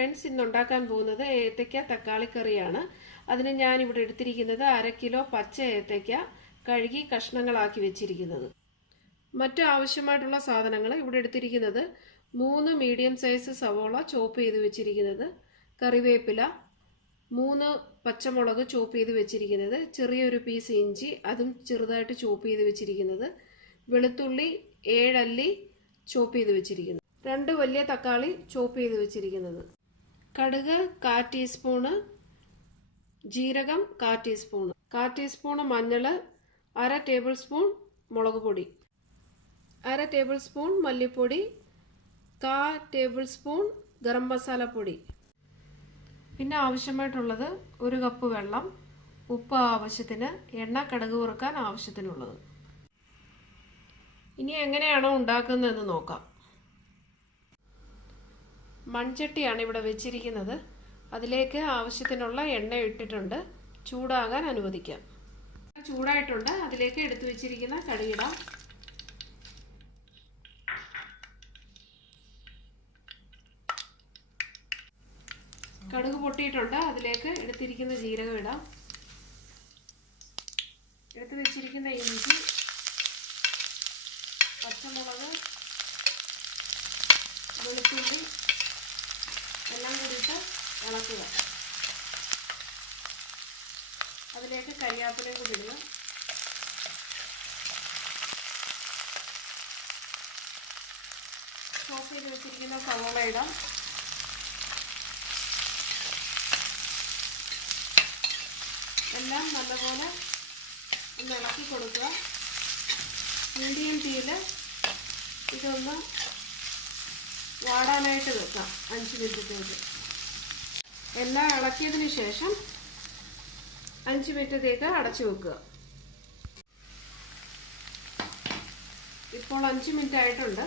Friends, ഇന്ന് ഉണ്ടാക്കാൻ പോകുന്നത് ഏത്തയ്ക്ക തക്കാളി കറിയാണ്. അതിന് ഞാൻ ഇവിടെ എടുത്തിരിക്കുന്നത് 1/2 കിലോ പച്ച ഏത്തയ്ക്ക കഴുകി കഷ്ണങ്ങളാക്കി വെച്ചിരിക്കുന്നത്. മറ്റു ആവശ്യമായിട്ടുള്ള സാധനങ്ങൾ ഇവിടെ എടുത്തിരിക്കുന്നത് 3 മീഡിയം സൈസ് സവോള ചോപ്പ് ചെയ്ത് വെച്ചിരിക്കുന്നത്, കറിവേപ്പില, 3 പച്ചമുളക് ചോപ്പ് ചെയ്ത് വെച്ചിരിക്കുന്നത്, ചെറിയൊരു പീസ് ഇഞ്ചി അതും ചെറുതായിട്ട് ചോപ്പ് ചെയ്ത് വെച്ചിരിക്കുന്നത്, വെളുത്തുള്ളി 7 അല്ലി ചോപ്പ് ചെയ്ത് വെച്ചിരിക്കുന്നത്, 2 വലിയ തക്കാളി ചോപ്പ് ചെയ്ത് വെച്ചിരിക്കുന്നത്, കടുക് 1/4 ടീസ്പൂണ്, ജീരകം 1/4 ടീസ്പൂണ്, 1/4 ടീസ്പൂണ് മഞ്ഞൾ, 1/2 ടേബിൾ സ്പൂൺ മുളക് പൊടി, 1/2 ടേബിൾ സ്പൂൺ മല്ലിപ്പൊടി, 1/4 ടേബിൾ സ്പൂൺ ഗരം മസാല പൊടി. പിന്നെ ആവശ്യമായിട്ടുള്ളത് 1 കപ്പ് വെള്ളം, ഉപ്പ് ആവശ്യത്തിന്, എണ്ണ കടുക് വറുക്കാൻ ആവശ്യത്തിനുള്ളത്. ഇനി എങ്ങനെയാണോ ഉണ്ടാക്കുന്നതെന്ന് നോക്കാം. മൺചട്ടിയാണ് ഇവിടെ വെച്ചിരിക്കുന്നത്. അതിലേക്ക് ആവശ്യത്തിനുള്ള എണ്ണ ഇട്ടിട്ടുണ്ട്. ചൂടാകാൻ അനുവദിക്കാം. ചൂടായിട്ടുണ്ട്. അതിലേക്ക് എടുത്തു വെച്ചിരിക്കുന്ന കടുകിടാം. കടുക് പൊട്ടിയിട്ടുണ്ട്. അതിലേക്ക് എടുത്തിരിക്കുന്ന ജീരകം ഇടാം. എടുത്തു വെച്ചിരിക്കുന്ന ഇഞ്ചി, പച്ചമുളക്, വെളുത്തുള്ളി എല്ലാം കൂടിയിട്ട് ഇളക്കുക. അതിലേക്ക് കരിയാപ്പിലയും കൂടി ഇടുക. ചോപ്പ് ചെയ്ത് വെച്ചിരിക്കുന്ന സവോള ഇടാം. എല്ലാം നല്ലപോലെ ഒന്ന് ഇളക്കി കൊടുക്കുക. മീഡിയം തീയിൽ ഇതൊന്ന് വാടാനായിട്ട് വെക്കാം 5 മിനിറ്റത്തേക്ക്. എല്ലാം ഇളക്കിയതിന് ശേഷം 5 മിനിറ്റത്തേക്ക് അടച്ചു വെക്കുക. ഇപ്പോൾ 5 മിനിറ്റ് ആയിട്ടുണ്ട്.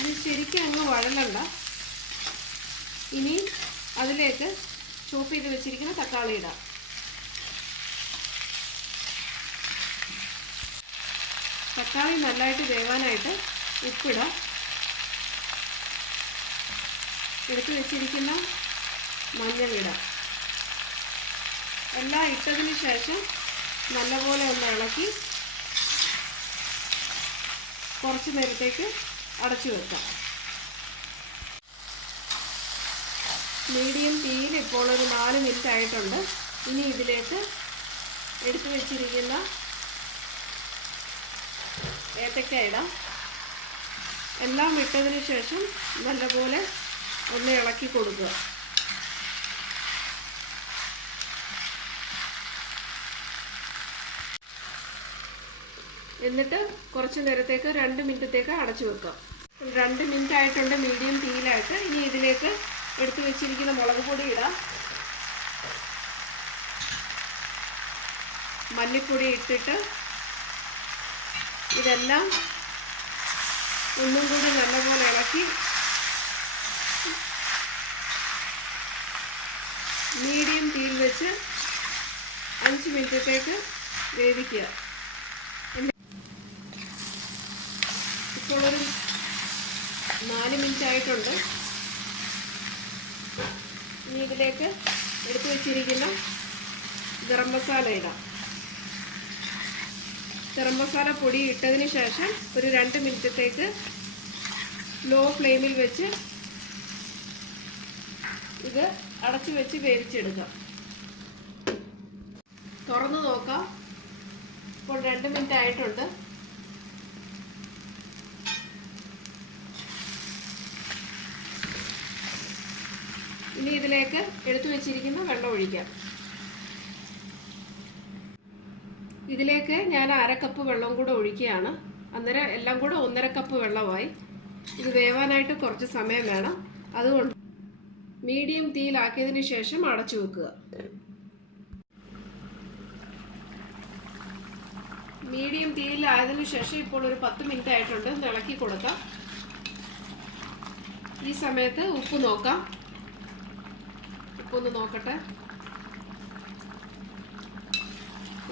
ഇത് ശരിക്കും അങ്ങ് വഴലണ്ട. ഇനി അതിലേക്ക് ചോപ്പ് ചെയ്ത് വെച്ചിരിക്കുന്ന തക്കാളി ഇടാം. തക്കാളി നല്ലതായിട്ട് വേവാനായിട്ട് ഉപ്പിടാം. എടുത്ത് വെച്ചിരിക്കുന്ന മഞ്ഞളിടാം. എല്ലാം ഇട്ടതിന് ശേഷം നല്ലപോലെ ഒന്ന് ഇളക്കി കുറച്ച് നേരത്തേക്ക് അടച്ചു വെക്കാം. മീഡിയം തീയിൽ ഇപ്പോൾ ഒരു 4 മിനിറ്റ് ആയിട്ടുണ്ട്. ഇനി ഇതിലേക്ക് എടുത്തു വെച്ചിരിക്കുന്ന ഏത്തയ്ക്ക ഇടാം. എല്ലാം ഇട്ടതിന് ശേഷം നല്ലപോലെ ഒന്ന് ഇളക്കി കൊടുക്കുക. എന്നിട്ട് കുറച്ച് നേരത്തേക്ക് 2 മിനിറ്റത്തേക്ക് അടച്ചു വെക്കാം. 2 മിനിറ്റ് ആയിട്ടുണ്ട് മീഡിയം തീയിലായിട്ട്. ഇനി ഇതിലേക്ക് എടുത്തു വെച്ചിരിക്കുന്ന മുളക് പൊടി ഇടാം. മല്ലിപ്പൊടി ഇട്ടിട്ട് ഇതെല്ലാം ഒന്നും കൂടി നല്ലപോലെ ഇളക്കി മീഡിയം തീയിൽ വെച്ച് 5 മിനിറ്റത്തേക്ക് വേവിക്കുക. ഇപ്പോൾ ഒരു 4 മിനിറ്റ് ആയിട്ടുണ്ട്. ഇനി ഇതിലേക്ക് എടുത്തു വെച്ചിരിക്കുന്ന ഗരം മസാല ഇടാം. ഗരം മസാല പൊടി ഇട്ടതിന് ശേഷം ഒരു 2 മിനിറ്റത്തേക്ക് ലോ ഫ്ലെയിമിൽ വെച്ച് ഇത് അടച്ചു വെച്ച് വേവിച്ചെടുക്കാം. തുറന്ന് നോക്കാം. ഇപ്പോൾ 2 മിനിറ്റ് ആയിട്ടുണ്ട്. ഇനി ഇതിലേക്ക് എടുത്തു വെച്ചിരിക്കുന്ന വെള്ളം ഒഴിക്കാം. ഇതിലേക്ക് ഞാൻ 1/2 കപ്പ് വെള്ളം കൂടെ ഒഴിക്കുകയാണ്. അന്നേരം എല്ലാം കൂടെ 1/2 കപ്പ് വെള്ളമായി. ഇത് വേവാനായിട്ട് കുറച്ച് സമയം വേണം. അതുകൊണ്ട് മീഡിയം തീയിലാക്കിയതിന് ശേഷം അടച്ചു വെക്കുക. മീഡിയം തീയിലായതിനു ശേഷം ഇപ്പോൾ ഒരു 10 മിനിറ്റ് ആയിട്ടുണ്ട്. ഇളക്കി കൊടുക്കാം. ഈ സമയത്ത് ഉപ്പ് നോക്കാം. ഉപ്പൊന്ന് നോക്കട്ടെ.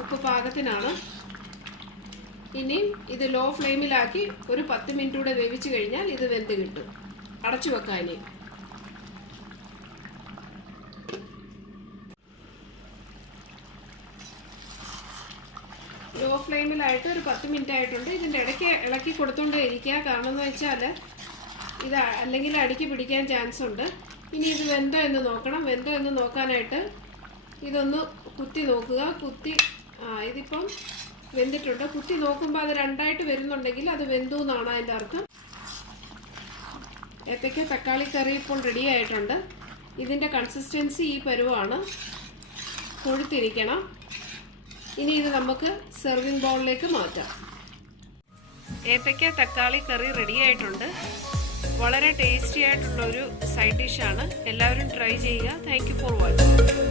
ഉപ്പ് പാകത്തിനാണ്. ഇനി ഇത് ലോ ഫ്ലെയിമിലാക്കി ഒരു 10 മിനിറ്റ് കൂടെ വേവിച്ചു കഴിഞ്ഞാൽ ഇത് വെന്ത് കിട്ടും. അടച്ചു വെക്കാം. ഇനി ലോ ഫ്ലെയിമിലായിട്ട് ഒരു 10 മിനിറ്റ് ആയിട്ടുണ്ട്. ഇതിൻ്റെ ഇടയ്ക്ക് ഇളക്കി കൊടുത്തുകൊണ്ടേ ഇരിക്കുക. കാരണം എന്ന് വെച്ചാൽ ഇത് അല്ലെങ്കിൽ അടിക്ക് പിടിക്കാൻ ചാൻസ് ഉണ്ട്. ഇനി ഇത് വെന്തോ എന്ന് നോക്കണം. വെന്തോ എന്ന് നോക്കാനായിട്ട് ഇതൊന്ന് കുത്തി നോക്കുക. ഇതിപ്പം വെന്തിട്ടുണ്ട്. കുത്തി നോക്കുമ്പോൾ അത് രണ്ടായിട്ട് വരുന്നുണ്ടെങ്കിൽ അത് വെന്തു എന്നാണ് അതിൻ്റെ അർത്ഥം. ഏത്തയ്ക്ക തക്കാളി കറി ഇപ്പോൾ റെഡി ആയിട്ടുണ്ട്. ഇതിൻ്റെ കൺസിസ്റ്റൻസി ഈ പരുവാണ്, കൊഴുത്തിരിക്കണം. ഇനി ഇത് നമുക്ക് സെർവിങ് ബൗളിലേക്ക് മാറ്റാം. ഏത്തയ്ക്ക തക്കാളി കറി റെഡി ആയിട്ടുണ്ട്. വളരെ ടേസ്റ്റി ആയിട്ടുള്ള ഒരു സൈഡ് ഡിഷാണ്. എല്ലാവരും ട്രൈ ചെയ്യുക. Thank you for watching.